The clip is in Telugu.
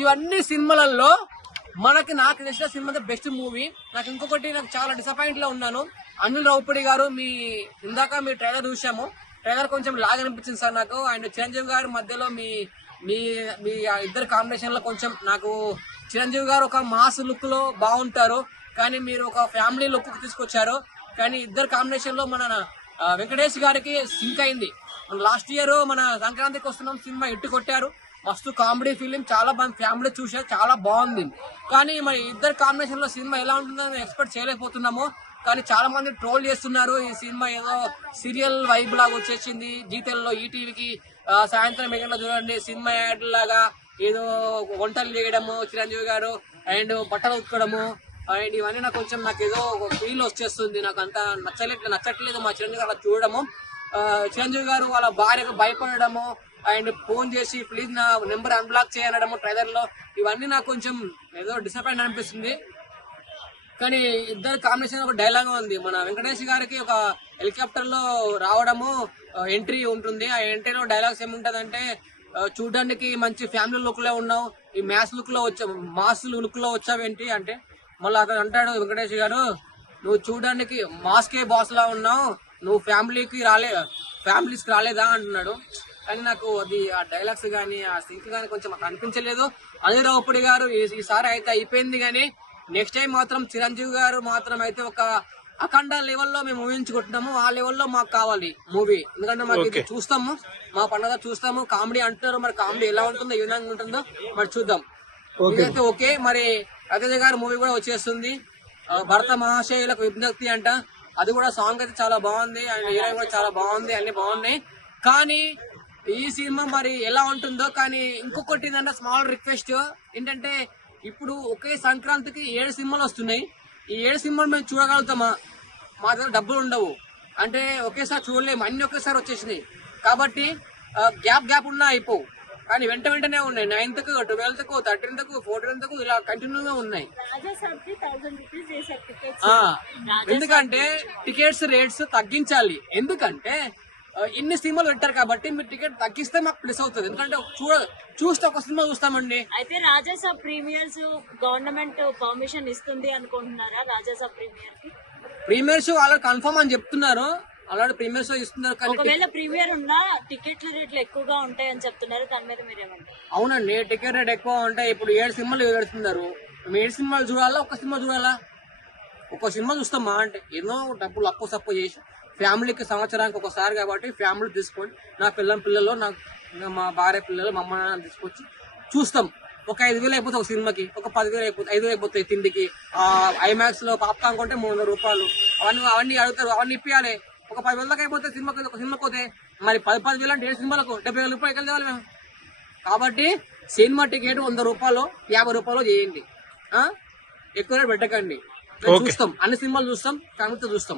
ఇవన్నీ సినిమాలలో నాకు నచ్చిన సినిమా బెస్ట్ మూవీ. నాకు ఇంకొకటి నాకు చాలా డిసప్పాయింట్ లో ఉన్నాను. అనిల్ రావుపూడి గారు ఇందాక మీ ట్రైలర్ చూసాము. ట్రైలర్ కొంచెం లాగ్ అనిపించింది సార్ నాకు. అండ్ చిరంజీవి గారి మధ్యలో మీ మీ మీ ఇద్దరు కాంబినేషన్ లో కొంచెం నాకు చిరంజీవి గారు ఒక మాస్ లుక్ లో బాగుంటారు, కానీ మీరు ఒక ఫ్యామిలీ లుక్ తీసుకొచ్చారు. కానీ ఇద్దరు కాంబినేషన్ లో మన వెంకటేష్ గారికి సింక్ అయింది. లాస్ట్ ఇయర్ మన సంక్రాంతికి వస్తున్నాం సినిమా ఇట్టు కొట్టారు. మస్తు కామెడీ ఫిలిం, చాలా మంది ఫ్యామిలీ చూసారు, చాలా బాగుంది. కానీ మరి ఇద్దరు కాంబినేషన్ లో సినిమా ఎలా ఉంటుందని ఎక్స్పెక్ట్ చేయలేకపోతున్నాము. కానీ చాలా మంది ట్రోల్ చేస్తున్నారు. ఈ సినిమా ఏదో సీరియల్ వైబ్ లాగా వచ్చేసింది. జీతెల్లో ఈటీవీకి సాయంత్రం మిగతా చూడండి సినిమా యాడ్ లాగా ఏదో వంటలు చేయడము చిరంజీవి గారు అండ్ బట్టలు ఉతకడము అండ్ ఇవన్నీ నాకు ఏదో ఫీల్ వచ్చేస్తుంది. నాకు అంత నచ్చట్లేదు మా చిరంజీవి గారు చూడడము. చిరంజీవి గారు వాళ్ళ భార్యకు భయపడము అండ్ ఫోన్ చేసి ప్లీజ్ నా నెంబర్ అన్బ్లాక్ చేయనడము ట్రైలర్ లో, ఇవన్నీ నాకు కొంచెం ఏదో డిసప్పాయింట్ అనిపిస్తుంది. కానీ ఇద్దరు కాంబినేషన్ ఒక డైలాగ్ ఉంది. మన వెంకటేష్ గారికి ఒక హెలికాప్టర్ లో రావడము ఎంట్రీ ఉంటుంది. ఆ ఎంట్రీలో డైలాగ్స్ ఏముంటదంటే, చూడడానికి మంచి ఫ్యామిలీ లుక్ లో ఉన్నావు, ఈ మాస్ లుక్ లో వచ్చావేంటి అంటే, మళ్ళీ అతను అంటాడు వెంకటేష్ గారు, నువ్వు చూడడానికి మాస్కే బాస్ లా ఉన్నావు, నువ్వు ఫ్యామిలీస్కి రాలేదా అంటున్నాడు. కానీ నాకు అది ఆ డైలాగ్స్ గానీ ఆ సింక్ గానీ కొంచెం నాకు అనిపించలేదు. అనిల్ రావుపూడి గారు ఈసారి అయితే అయిపోయింది, కానీ నెక్స్ట్ టైం మాత్రం చిరంజీవి గారు మాత్రం అయితే ఒక అఖండ లెవెల్లో మేము ఊహించుకుంటున్నాము. ఆ లెవెల్లో మాకు కావాలి మూవీ. ఎందుకంటే మాకు ఇది చూస్తాము, మా పండుగ చూస్తాము. కామెడీ అంటున్నారు, మరి కామెడీ ఎలా ఉంటుందో ఏ విధంగా ఉంటుందో మరి చూద్దాం. ఇదైతే ఓకే. మరి రవితేజ గారి మూవీ కూడా వచ్చేస్తుంది, భరత మహాశయులకు విజ్ఞప్తి అంట. అది కూడా సాంగ్ అయితే చాలా బాగుంది అండ్ హీరోయిన్ కూడా చాలా బాగుంది, అన్ని బాగున్నాయి. కానీ ఈ సినిమా మరి ఎలా ఉంటుందో. కానీ ఇంకొకటి ఏంటంటే స్మాల్ రిక్వెస్ట్ ఏంటంటే, ఇప్పుడు ఒకే సంక్రాంతికి 7 సినిమాలు వస్తున్నాయి. ఈ 7 సినిమాలు మేము చూడగలుగుతామా? మా దగ్గర డబ్బులు ఉండవు, అంటే ఒకేసారి చూడలేము, అన్ని ఒకేసారి వచ్చేసినాయి. కాబట్టి గ్యాప్ ఉన్నా అయిపోవు, కానీ వెంటనే ఉన్నాయి. 9th కు 12th కు 13th కు 14th కు ఇలా కంటిన్యూగా ఉన్నాయి. ఎందుకంటే టికెట్స్ రేట్స్ తగ్గించాలి. ఎందుకంటే ఇన్ని సినిమాలు పెట్టారు కాబట్టి మీరు టికెట్ తగ్గిస్తే మాకు ప్లస్ అవుతుంది. ఎందుకంటే చూస్తే ఒక సినిమా చూస్తామండి. అయితే రాజాసాబ్ ప్రీమియర్స్ గవర్నమెంట్ పర్మిషన్ ఇస్తుంది అనుకుంటున్నారా? Rajasaab premiere show already confirm అని చెప్తున్నారు, ఆల్రెడీ ప్రీమియర్ షో ఇస్తున్నారు. కానీ ఒకవేళ ప్రీమియర్ ఉన్నా టికెట్ల రేట్లు ఎక్కువగా ఉంటాయని చెప్తున్నారు, దాని మీద మీరేమంటారు? అవునండి, టికెట్ రేట్ ఎక్కువ ఉంటాయి. ఇప్పుడు 7 సినిమాలు పెడుతున్నారు. 7 సినిమాలు చూడాలా, ఒక సినిమా చూడాలా? ఒక సినిమా చూస్తామా అంటే ఎన్నో డబ్బులు అప్పు సప్పు చేసి ఫ్యామిలీకి సంవత్సరానికి ఒకసారి కాబట్టి ఫ్యామిలీ తీసుకొని నా పిల్లలు మా భార్య పిల్లలు మా అమ్మ నాన్న తీసుకొచ్చి చూస్తాం. ఒక 5,000 అయిపోతుంది ఒక సినిమాకి, ఒక 10,000 అయిపోతుంది, 5,000 అయిపోతాయి తిండికి. ఐమాక్స్ లో పాప్కార్న్ కొంటే 300 రూపాయలు, అవన్నీ అడుగుతారు, అవన్నీ ఇప్పియాలి. ఒక 10,000 దాకా అయిపోతే ఒక సినిమాకి పోతే మరి 10,000 అంటే 7 సినిమాలకు 70,000 రూపాయలు ఎక్కడ తేవాలి మేము? కాబట్టి సినిమా టికెట్ 100 రూపాయలు 50 రూపాయలు చేయండి, ఎక్కువ రేట్ పెట్టకండి. చూస్తాం, అన్ని సినిమాలు చూస్తాం, ఫ్యామిలీతో చూస్తాం.